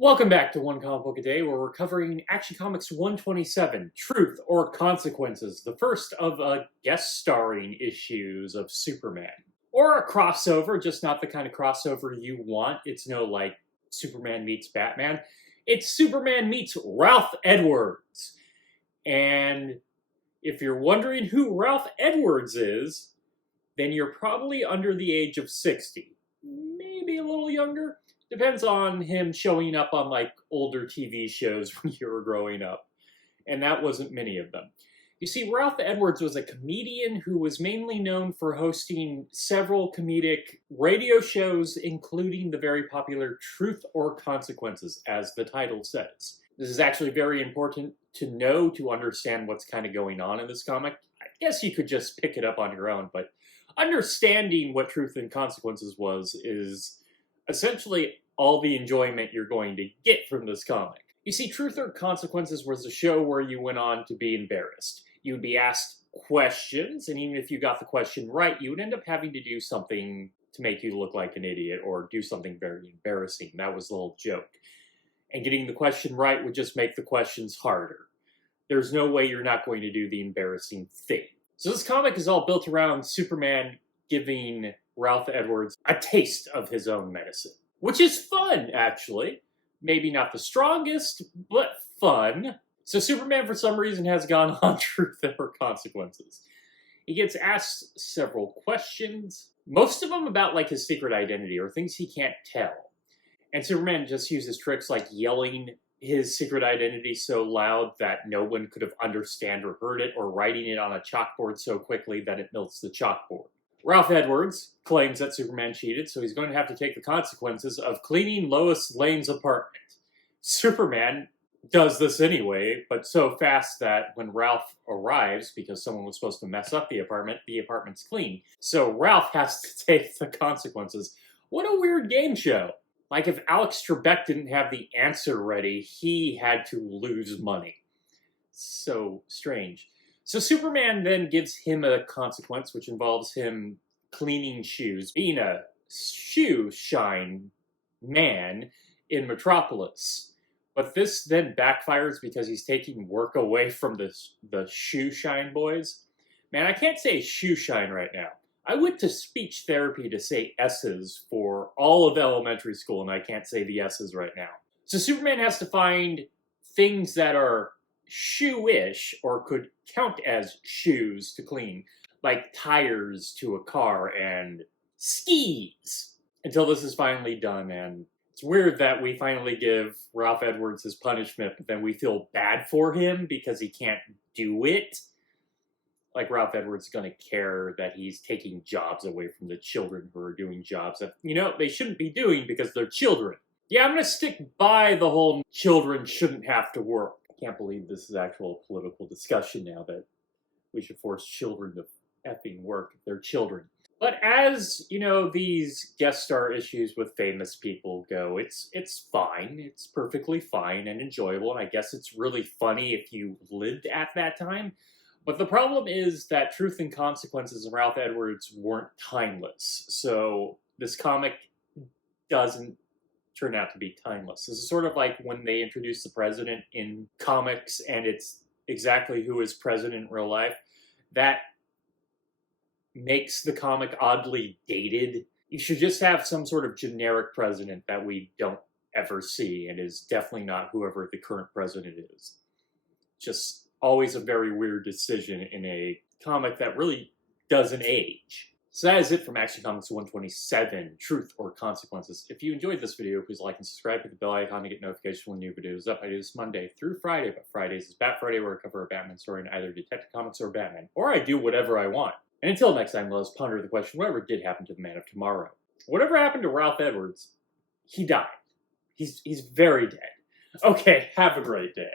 Welcome back to One Comic Book a Day, where we're covering Action Comics 127, Truth or Consequences, the first of guest starring issues of Superman. Or a crossover, just not the kind of crossover you want. It's no like Superman meets Batman. It's Superman meets Ralph Edwards. And if you're wondering who Ralph Edwards is, then you're probably under the age of 60. Maybe a little younger. Depends on him showing up on like older TV shows when you were growing up. And that wasn't many of them. You see, Ralph Edwards was a comedian who was mainly known for hosting several comedic radio shows, including the very popular Truth or Consequences, as the title says. This is actually very important to know to understand what's kind of going on in this comic. I guess you could just pick it up on your own, but understanding what Truth and Consequences is essentially all the enjoyment you're going to get from this comic. You see, Truth or Consequences was a show where you went on to be embarrassed. You would be asked questions, and even if you got the question right, you would end up having to do something to make you look like an idiot or do something very embarrassing. That was the whole joke. And getting the question right would just make the questions harder. There's no way you're not going to do the embarrassing thing. So this comic is all built around Superman giving Ralph Edwards a taste of his own medicine. Which is fun, actually. Maybe not the strongest, but fun. So Superman, for some reason, has gone on Truth or Consequences. He gets asked several questions, most of them about like his secret identity or things he can't tell. And Superman just uses tricks like yelling his secret identity so loud that no one could have understand or heard it, or writing it on a chalkboard so quickly that it melts the chalkboard. Ralph Edwards claims that Superman cheated, so he's going to have to take the consequences of cleaning Lois Lane's apartment. Superman does this anyway, but so fast that when Ralph arrives, because someone was supposed to mess up the apartment's clean. So Ralph has to take the consequences. What a weird game show. Like if Alex Trebek didn't have the answer ready, he had to lose money. So strange. So Superman then gives him a consequence, which involves him cleaning shoes, being a shoe shine man in Metropolis. But this then backfires because he's taking work away from the shoe shine boys. Man, I can't say shoe shine right now. I went to speech therapy to say S's for all of elementary school, and I can't say the S's right now. So Superman has to find things that are shoe-ish, or could count as shoes to clean, like tires to a car and skis, until this is finally done. And it's weird that we finally give Ralph Edwards his punishment, but then we feel bad for him because he can't do it. Like Ralph Edwards is going to care that he's taking jobs away from the children who are doing jobs that, they shouldn't be doing because they're children. Yeah, I'm going to stick by the whole children shouldn't have to work. Can't believe this is actual political discussion now, that we should force children to effing work if they're children. But as, these guest star issues with famous people go, it's fine. It's perfectly fine and enjoyable, and I guess it's really funny if you lived at that time. But the problem is that Truth and Consequences and Ralph Edwards weren't timeless. So this comic doesn't turn out to be timeless. This is sort of like when they introduced the president in comics and it's exactly who is president in real life. That makes the comic oddly dated. You should just have some sort of generic president that we don't ever see, and is definitely not whoever the current president is. Just always a very weird decision in a comic that really doesn't age. So that is it from Action Comics 127, Truth or Consequences. If you enjoyed this video, please like and subscribe, hit the bell icon to get notifications when new videos up. I do this Monday through Friday, but Fridays is Bat Friday, where I cover a Batman story in either Detective Comics or Batman. Or I do whatever I want. And until next time, let us ponder the question, whatever did happen to the Man of Tomorrow? Whatever happened to Ralph Edwards? He died. He's very dead. Okay, have a great day.